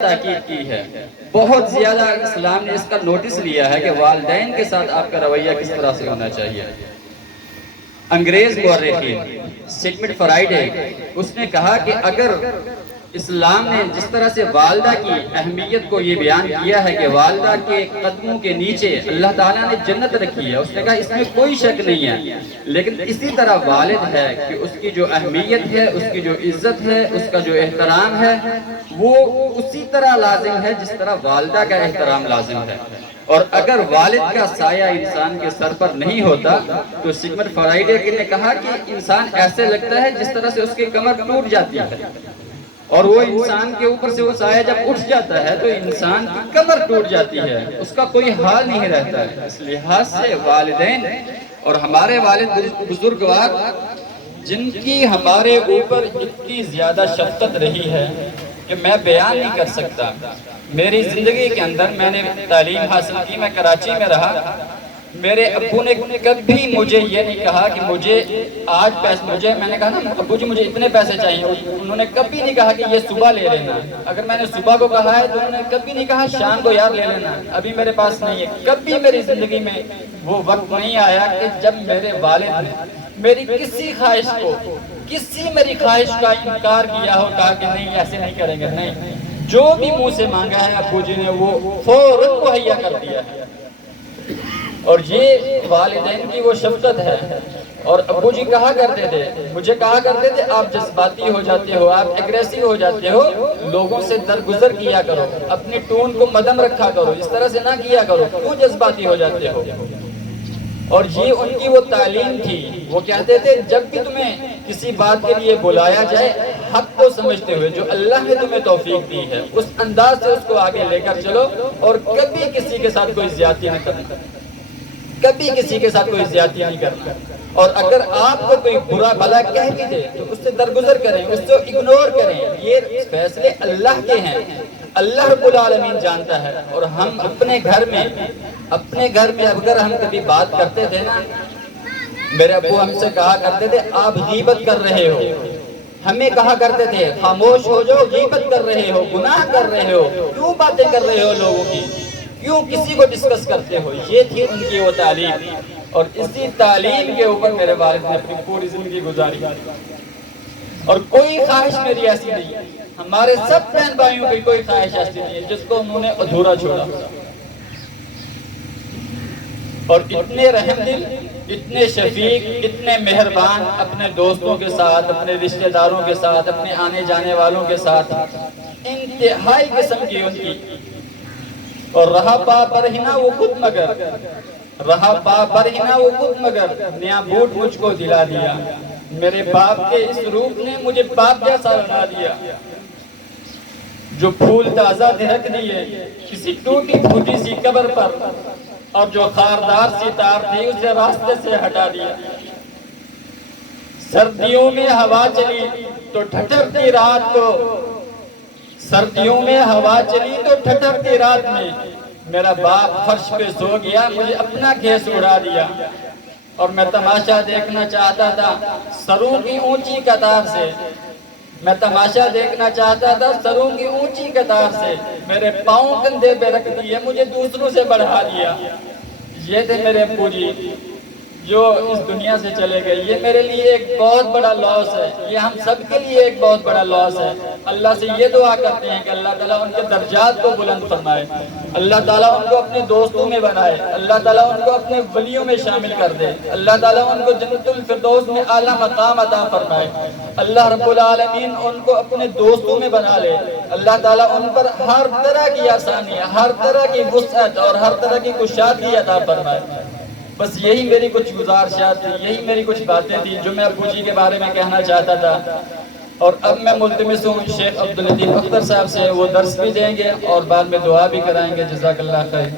تاکید کی ہے، بہت زیادہ اسلام نے اس کا نوٹس لیا ہے کہ والدین کے ساتھ آپ کا رویہ کس طرح سے ہونا چاہیے۔ انگریز مورخین سگمنڈ فرائیڈ ہے، اس نے کہا کہ اگر اسلام نے جس طرح سے والدہ کی اہمیت کو یہ بیان کیا ہے کہ والدہ کے قدموں کے نیچے اللہ تعالیٰ نے جنت رکھی ہے، اس نے کہا اس میں کوئی شک نہیں ہے، لیکن اسی طرح والد ہے کہ اس کی جو اہمیت ہے، اس کی جو عزت ہے، اس کا جو احترام ہے، وہ اسی طرح لازم ہے جس طرح والدہ کا احترام لازم ہے۔ اور اگر والد کا سایہ انسان کے سر پر نہیں ہوتا تو سگمنڈ فرائیڈ نے کہا کہ انسان ایسے لگتا ہے جس طرح سے اس کی کمر ٹوٹ جاتی ہے، اور وہ انسان کے اوپر سے وہ سایہ جب اٹھ جاتا ہے تو انسان کی کمر ٹوٹ جاتی ہے، اس کا کوئی حال نہیں رہتا ہے۔ اس لحاظ سے والدین اور ہمارے والد بزرگوار جن کی ہمارے اوپر اتنی زیادہ شفقت رہی ہے کہ میں بیان نہیں کر سکتا۔ میری زندگی کے اندر میں نے تعلیم حاصل کی، میں کراچی میں رہا، میرے ابو نے کبھی مجھے یہ نہیں کہا کہ مجھے آج پیسے، میں نے کہا نا ابو جی مجھے اتنے پیسے چاہیے، انہوں نے کبھی نہیں کہا کہ یہ صبح لے لینا۔ اگر میں نے صبح کو کہا ہے تو انہوں نے کبھی نہیں کہا شام کو یار لے لینا، ابھی میرے پاس نہیں ہے۔ کبھی میری زندگی میں وہ وقت نہیں آیا کہ جب میرے والد نے میری کسی خواہش کو، کسی میری خواہش کا انکار کیا ہو، کہا کہ نہیں ایسے نہیں کریں گے، نہیں، جو بھی منہ سے مانگا ہے ابو جی نے وہ فوراً مہیا کر دیا ہے۔ اور یہ والدین کی وہ شفقت ہے۔ اور ابو جی کہا کرتے تھے، مجھے کہا کرتے تھے آپ جذباتی ہو جاتے ہو، آپ ایگریسیو ہو جاتے ہو، لوگوں سے درگزر کیا کرو، اپنی ٹون کو مدم رکھا کرو، اس طرح سے نہ کیا کرو، کیوں جذباتی ہو جاتے ہو۔ اور یہ ان کی وہ تعلیم تھی، وہ کہتے تھے جب بھی تمہیں کسی بات کے لیے بلایا جائے حق کو سمجھتے ہوئے، جو اللہ نے تمہیں توفیق دی ہے اس انداز سے اس کو آگے لے کر چلو، اور کبھی کسی کے ساتھ کوئی زیادتی نہ کرنا، کبھی کسی کے ساتھ کوئی زیادتی نہیں کرنا۔ اور اگر آپ کو کوئی برا بھلا کہہ بھی دے تو اس سے درگزر کریں، اس سے اگنور کریں، یہ فیصلے اللہ کے ہیں، اللہ رب العالمین جانتا ہے۔ اور ہم اپنے گھر میں اگر ہم کبھی بات کرتے تھے نا، میرے ابو ہم سے کہا کرتے تھے آپ غیبت کر رہے ہو، ہمیں کہا کرتے تھے خاموش ہو جاؤ، غیبت کر رہے ہو، گناہ کر رہے ہو، کیوں باتیں کر رہے ہو لوگوں کی، کیوں کسی کو ڈسکس کرتے ہو۔ یہ تھی ان کی وہ تعلیم، اور اسی تعلیم کے اوپر میرے والد نے اپنی پوری زندگی گزاری، اور کوئی خواہش میری ایسی نہیں ہے، ہمارے سب بہن بھائیوں کی کوئی خواہش ایسی نہیں ہے جس کو انہوں نے ادھورا چھوڑا۔ اور اتنے رحم دل، اتنے شفیق، اتنے مہربان، اپنے دوستوں کے ساتھ، اپنے رشتہ داروں کے ساتھ، اپنے آنے جانے والوں کے ساتھ، انتہائی قسم کی ان کی۔ اور رہا پا برہنہ وہ خود مگر، رہا پا برہنہ وہ خود مگر، نیا بوٹ مجھ کو دلا دیا، میرے باپ کے اس روپ نے مجھے باپ جیسا بنا دیا، جو پھول تازہ دھڑک دیے کسی ٹوٹی پھوٹی سی قبر پر، اور جو خاردار سی تار تھی اسے راستے سے ہٹا دیا۔ سردیوں میں ہوا چلی تو ٹھٹرتی رات کو، سردیوں میں ہوا چلی تو ٹھٹرتی رات میں، میرا باپ فرش پہ سو گیا، مجھے اپنا کھیس اڑا دیا، اور میں تماشا دیکھنا چاہتا تھا سروں کی اونچی قطار سے، میں تماشا دیکھنا چاہتا تھا سروں کی اونچی قطار سے، میرے پاؤں کندھے پہ رکھ دیے، مجھے دوسروں سے بڑھا دیا۔ یہ تھے میرے ابو جی جو اس دنیا سے چلے گئے۔ یہ میرے لیے ایک بہت بڑا لاس ہے، یہ ہم سب کے لیے ایک بہت بڑا لاس ہے۔ اللہ سے یہ دعا کرتے ہیں کہ اللہ تعالیٰ ان کے درجات کو بلند فرمائے، اللہ تعالیٰ ان کو اپنے دوستوں میں بنائے، اللہ تعالیٰ ان کو اپنے ولیوں میں شامل کر دے، اللہ تعالیٰ ان کو جنت الفردوس میں اعلیٰ مقام عطا فرمائے، اللہ رب العالمین ان کو اپنے دوستوں میں بنا لے، اللہ تعالیٰ ان پر ہر طرح کی آسانی، ہر طرح کی وسعت اور ہر طرح کی کشادگی عطا فرمائے۔ بس یہی میری کچھ گزارشات تھی، یہی میری کچھ باتیں تھیں جو میں ابو جی کے بارے میں کہنا چاہتا تھا۔ اور اب میں ملتمس ہوں شیخ عبداللطیف اختر صاحب سے، وہ درس بھی دیں گے اور بعد میں دعا بھی کرائیں گے۔ جزاک اللہ خیر۔